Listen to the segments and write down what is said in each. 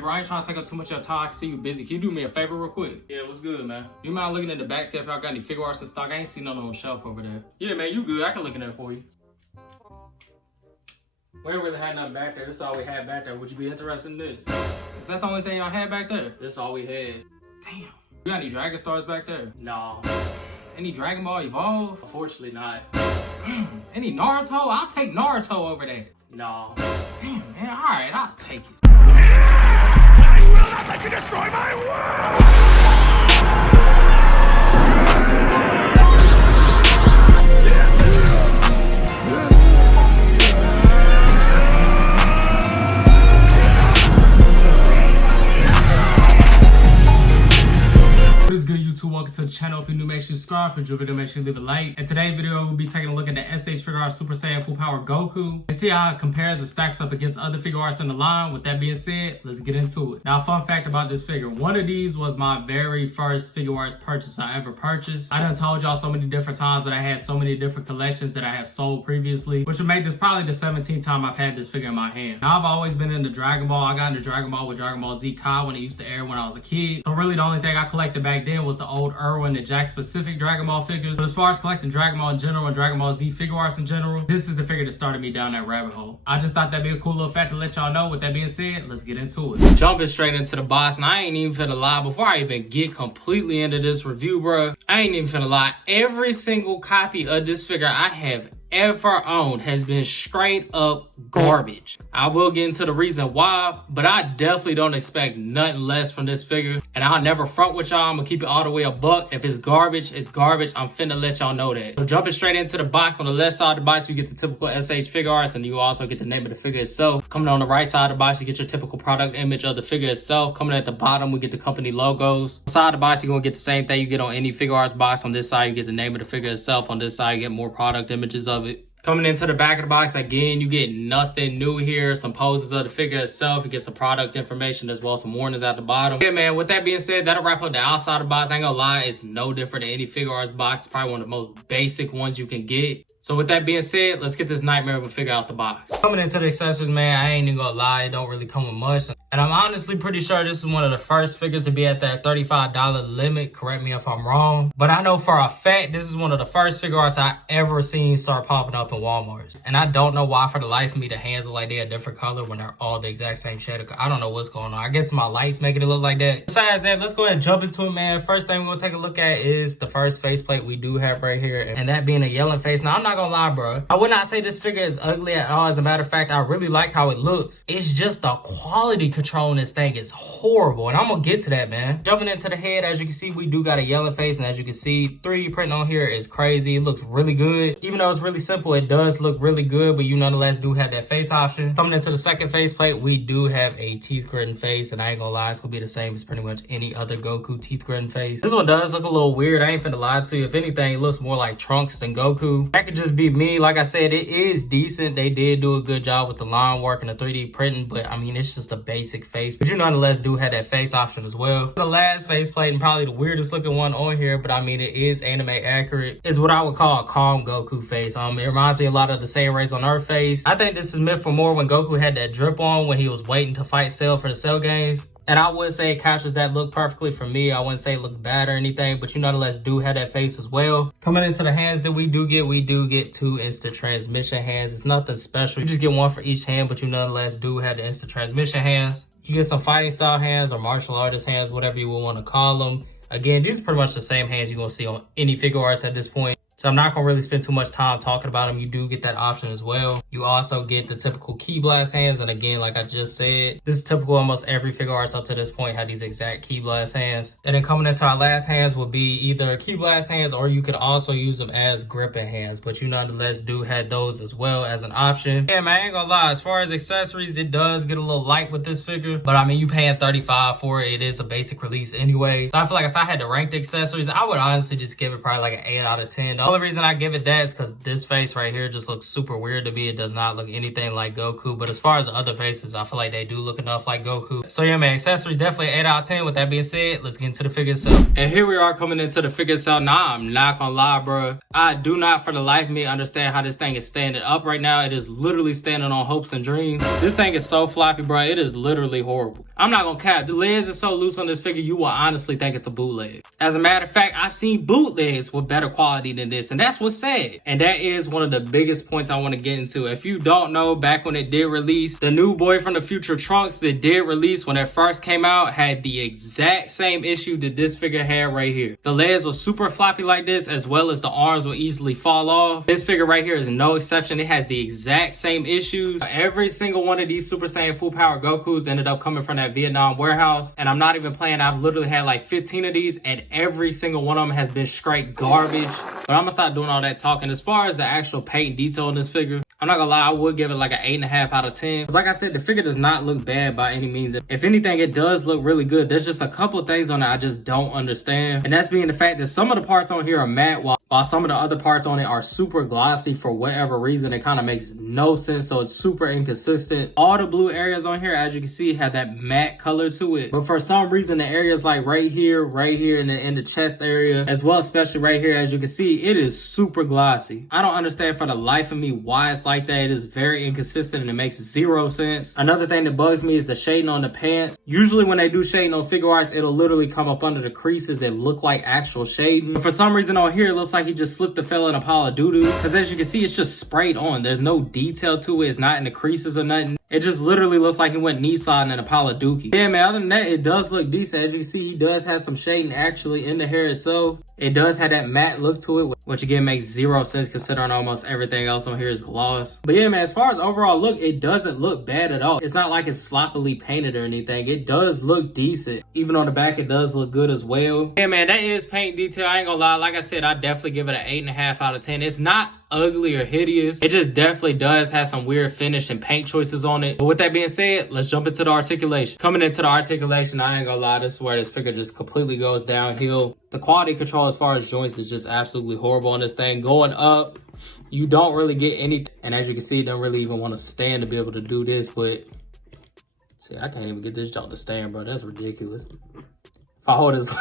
bro, I ain't trying to take up too much of your time. I can see you busy. Can you do me a favor real quick? Yeah, what's good, man? You mind looking in the back, see if y'all got any Figuarts in stock? I ain't seen none on the shelf over there. Yeah, man, you good. I can look in there for you. We ain't really had nothing back there. This is all we had back there. Would you be interested in this? Is that the only thing y'all had back there? This is all we had. Damn. You got any Dragon Stars back there? No. Any Dragon Ball Evolve? Unfortunately not. Any Naruto? I'll take Naruto over there. No. Damn, man. Alright, I'll take it. I will not let you destroy my world! What is good, YouTube? Welcome to the channel. If you're new, make sure you subscribe. If you enjoyed the video, make sure you leave a like. In today's video, we'll be taking a look at the Figuarts Super Saiyan Full Power Goku and see how it compares and stacks up against other Figuarts in the line. With that being said, let's get into it. Now, fun fact about this figure. One of these was my very first Figuarts purchase I ever purchased. I done told y'all so many different times that I had so many different collections that I have sold previously, which would make this probably the 17th time I've had this figure in my hand. Now, I've always been into Dragon Ball. I got into Dragon Ball with dragonballz Kai when it used to air when I was a kid. So really the only thing I collected back then was the old Irwin and Jack specific Dragon Ball figures. But as far as collecting Dragon Ball in general and dragonballz Figuarts in general, this is the figure that started me down that rabbit hole. I just thought that'd be a cool little fact to let y'all know. With that being said, let's get into it. Jumping straight into the box, and I ain't even finna lie, before I even get completely into this review, bro, I ain't even finna lie. Every single copy of this figure I have ever owned has been straight up garbage. I will get into the reason why, but I definitely don't expect nothing less from this figure, and I'll never front with y'all. I'm gonna keep it all the way a buck. If it's garbage, it's garbage. I'm finna let y'all know that. So jumping straight into the box, on the left side of the box you get the typical Figuarts, and you also get the name of the figure itself. Coming on the right side of the box you get your typical product image of the figure itself. Coming at the bottom we get the company logos. Side of the box you're gonna get the same thing you get on any Figuarts box. On this side you get the name of the figure itself. On this side you get more product images of it. Coming into the back of the box, again, you get nothing new here. Some poses of the figure itself. You get some product information as well as some warnings at the bottom. Yeah, man, with that being said, that'll wrap up the outside of the box. I ain't gonna lie, it's no different than any Figuarts box. It's probably one of the most basic ones you can get. So with that being said, let's get this nightmare of a figure out the box. Coming into the accessories, man, I ain't even gonna lie, it don't really come with much. And I'm honestly pretty sure this is one of the first figures to be at that $35 limit. Correct me if I'm wrong. But I know for a fact, this is one of the first Figuarts I ever seen start popping up in Walmart. And I don't know why for the life of me the hands look like they're a different color when they're all the exact same shade. I don't know what's going on. I guess my lights making it look like that. Besides that, let's go ahead and jump into it, man. First thing we're gonna take a look at is the first faceplate we do have right here. And that being a yelling face. Now, I'm not gonna lie, bro. I would not say this figure is ugly at all. As a matter of fact, I really like how it looks. It's just the quality control in this thing is horrible. And I'm gonna get to that, man. Jumping into the head, as you can see, we do got a yelling face. And as you can see, 3D print on here is crazy. It looks really good. Even though it's really simple, it does look really good. But you nonetheless do have that face option. Coming into the second faceplate, we do have a teeth gritting face. And I ain't gonna lie, it's gonna be the same as pretty much any other Goku teeth gritting face. This one does look a little weird. I ain't finna lie to you. If anything, it looks more like Trunks than Goku. That could just be me. Like I said, it is decent. They did do a good job with the line work and the 3D printing, but I mean, it's just a basic face. But you nonetheless do have that face option as well. The last faceplate, and probably the weirdest looking one on here, but I mean, it is anime accurate, is what I would call a calm Goku face. It reminds me a lot of the Saiyan rays on Earth face. I think this is meant for more when Goku had that drip on when he was waiting to fight Cell for the Cell games. And I would say it captures that look perfectly for me. I wouldn't say it looks bad or anything, but you nonetheless do have that face as well. Coming into the hands that we do get 2 instant transmission hands. It's nothing special. You just get one for each hand, but you nonetheless do have the instant transmission hands. You get some fighting style hands or martial artist hands, whatever you would want to call them. Again, these are pretty much the same hands you're going to see on any Figuarts at this point. So I'm not going to really spend too much time talking about them. You do get that option as well. You also get the typical key blast hands. And again, like I just said, this is typical. Almost every Figuarts up to this point have these exact key blast hands. And then coming into our last hands would be either key blast hands, or you could also use them as gripping hands. But you nonetheless do have those as well as an option. Yeah, man, I ain't gonna lie. As far as accessories, it does get a little light with this figure. But I mean, you paying $35 for it. It is a basic release anyway. So I feel like if I had to rank the accessories, I would honestly just give it probably like an 8 out of 10. The only reason I give it that is because this face right here just looks super weird to me. It does not look anything like Goku. But as far as the other faces, I feel like they do look enough like Goku. So yeah, man, accessories definitely 8 out of 10. With that being said, let's get into the figure itself. And here we are coming into the figure itself. Nah, I'm not gonna lie, bro. I do not for the life of me understand how this thing is standing up right now. It is literally standing on hopes and dreams. This thing is so floppy, bro. It is literally horrible. I'm not gonna cap. The legs are so loose on this figure, you will honestly think it's a bootleg. As a matter of fact, I've seen bootlegs with better quality than this, and that's what's sad. And that is one of the biggest points I want to get into. If you don't know, back when it did release, the new Boy from the Future Trunks that did release when it first came out had the exact same issue that this figure had right here. The legs were super floppy like this, as well as the arms will easily fall off. This figure right here is no exception. It has the exact same issues. Every single one of these Super Saiyan Full Power Gokus ended up coming from that Vietnam warehouse. And I'm not even playing. I've literally had like 15 of these, and every single one of them has been straight garbage. But I'm gonna stop doing all that talking. As far as the actual paint detail in this figure, I'm not gonna lie, I would give it like an 8.5 out of 10. Because like I said, the figure does not look bad by any means. If anything, it does look really good. There's just a couple things on it I just don't understand. And that's being the fact that some of the parts on here are matte, while some of the other parts on it are super glossy for whatever reason. It kind of makes no sense, so it's super inconsistent. All the blue areas on here, as you can see, have that matte color to it. But for some reason, the areas like right here, in the chest area, as well, especially right here, as you can see, it is super glossy. I don't understand for the life of me why it's like that. It is very inconsistent and it makes zero sense. Another thing that bugs me is the shading on the pants. Usually when they do shading on Figuarts, it'll literally come up under the creases and look like actual shading. But for some reason on here, it looks like he just slipped the fella in a pile of doo-doo. Because as you can see, it's just sprayed on. There's no detail to it. It's not in the creases or nothing. It just literally looks like he went knee sliding in a pile of dookie. Yeah, man, other than that, it does look decent. As you can see, he does have some shading actually in the hair itself. It does have that matte look to it, which again makes zero sense considering almost everything else on here is gloss. But yeah, man, as far as overall look, it doesn't look bad at all. It's not like it's sloppily painted or anything. It does look decent. Even on the back, it does look good as well. Yeah, man, that is paint detail. I ain't gonna lie. Like I said, I definitely give it an 8.5 out of 10. It's not ugly or hideous. It just definitely does have some weird finish and paint choices on it. But with that being said, let's jump into the articulation. Coming into the articulation, I ain't gonna lie, this is where this figure just completely goes downhill. The quality control as far as joints is just absolutely horrible on this thing. Going up, you don't really get anything. And as you can see, it don't really even want to stand to be able to do this. But see, I can't even get this joint to stand, bro. That's ridiculous. If I hold his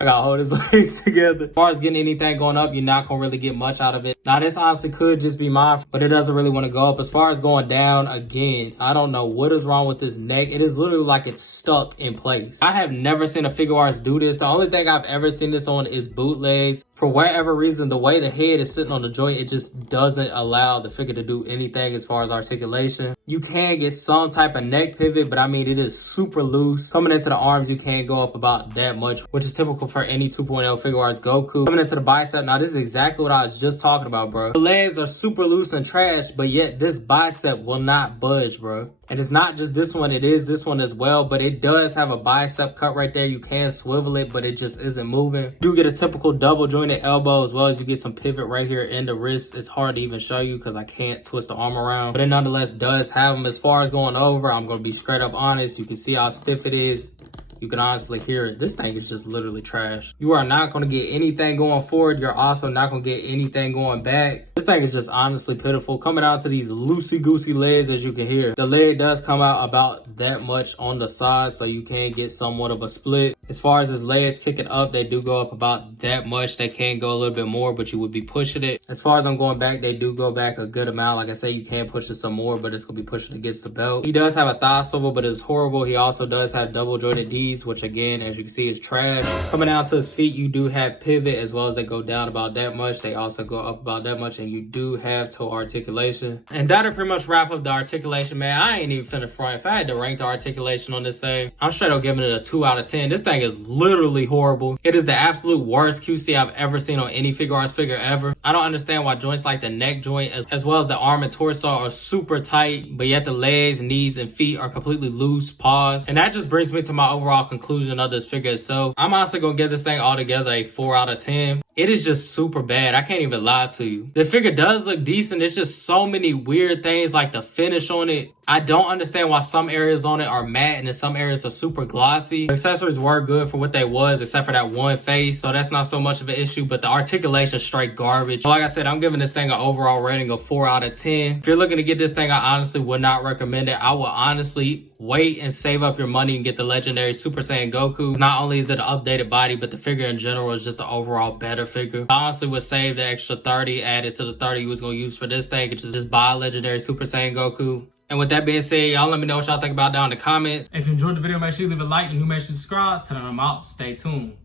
I gotta hold his legs together. As far as getting anything going up, you're not gonna really get much out of it. Now this honestly could just be mine, but it doesn't really want to go up. As far as going down, again, I don't know what is wrong with this neck. It is literally like it's stuck in place. I have never seen a Figuarts do this. The only thing I've ever seen this on is bootlegs. For whatever reason, the way the head is sitting on the joint, it just doesn't allow the figure to do anything as far as articulation. You can get some type of neck pivot, but I mean, it is super loose. Coming into the arms, you can't go up about that much, which is typical for any 2.0 Figuarts Goku. Coming into the bicep, now this is exactly what I was just talking about, bro. The legs are super loose and trash, but yet this bicep will not budge, bro. And it's not just this one, it is this one as well, but it does have a bicep cut right there. You can swivel it, but it just isn't moving. You get a typical double jointed elbow, as well as you get some pivot right here in the wrist. It's hard to even show you because I can't twist the arm around, but it nonetheless does have them. As far as going over, I'm going to be straight up honest. You can see how stiff it is. You can honestly hear it. This thing is just literally trash. You are not going to get anything going forward. You're also not going to get anything going back. This thing is just honestly pitiful. Coming out to these loosey-goosey legs, as you can hear. The leg does come out about that much on the side, so you can get somewhat of a split. As far as his legs kicking up, they do go up about that much. They can go a little bit more, but you would be pushing it. As far as I'm going back, they do go back a good amount. Like I say, you can push it some more, but it's going to be pushing against the belt. He does have a thigh swivel, but it's horrible. He also does have double jointed D's, which again, as you can see, is trash. Coming down to his feet, you do have pivot, as well as they go down about that much. They also go up about that much, and you do have toe articulation. And that'll pretty much wrap up the articulation, man. I ain't even finna front. If I had to rank the articulation on this thing, I'm straight up giving it a 2 out of 10. This thing is literally horrible. It is the absolute worst QC I've ever seen on any Figuarts figure ever. I don't understand why joints like the neck joint as well as the arm and torso are super tight, but yet the legs, knees, and feet are completely loose, paused. And that just brings me to my overall conclusion of this figure itself. I'm honestly gonna give this thing altogether a 4 out of 10. it is just super bad. I can't even lie to you. The figure does look decent. There's just so many weird things, like the finish on it. I don't understand why some areas on it are matte and then some areas are super glossy. The accessories were good for what they was, except for that one face, so that's not so much of an issue, but the articulation is straight garbage. So like I said, I'm giving this thing an overall rating of 4 out of 10. If you're looking to get this thing, I honestly would not recommend it. I would honestly wait and save up your money and get the legendary Super Saiyan Goku. Not only is it an updated body, but the figure in general is just an overall better figure. I honestly would save the extra 30 added to the 30 you was going to use for this thing, and just buy a legendary Super Saiyan Goku. And with that being said, y'all let me know what y'all think about down in the comments. If you enjoyed the video, make sure you leave a like, and new make sure you subscribe. Tell them I'm out. Stay tuned.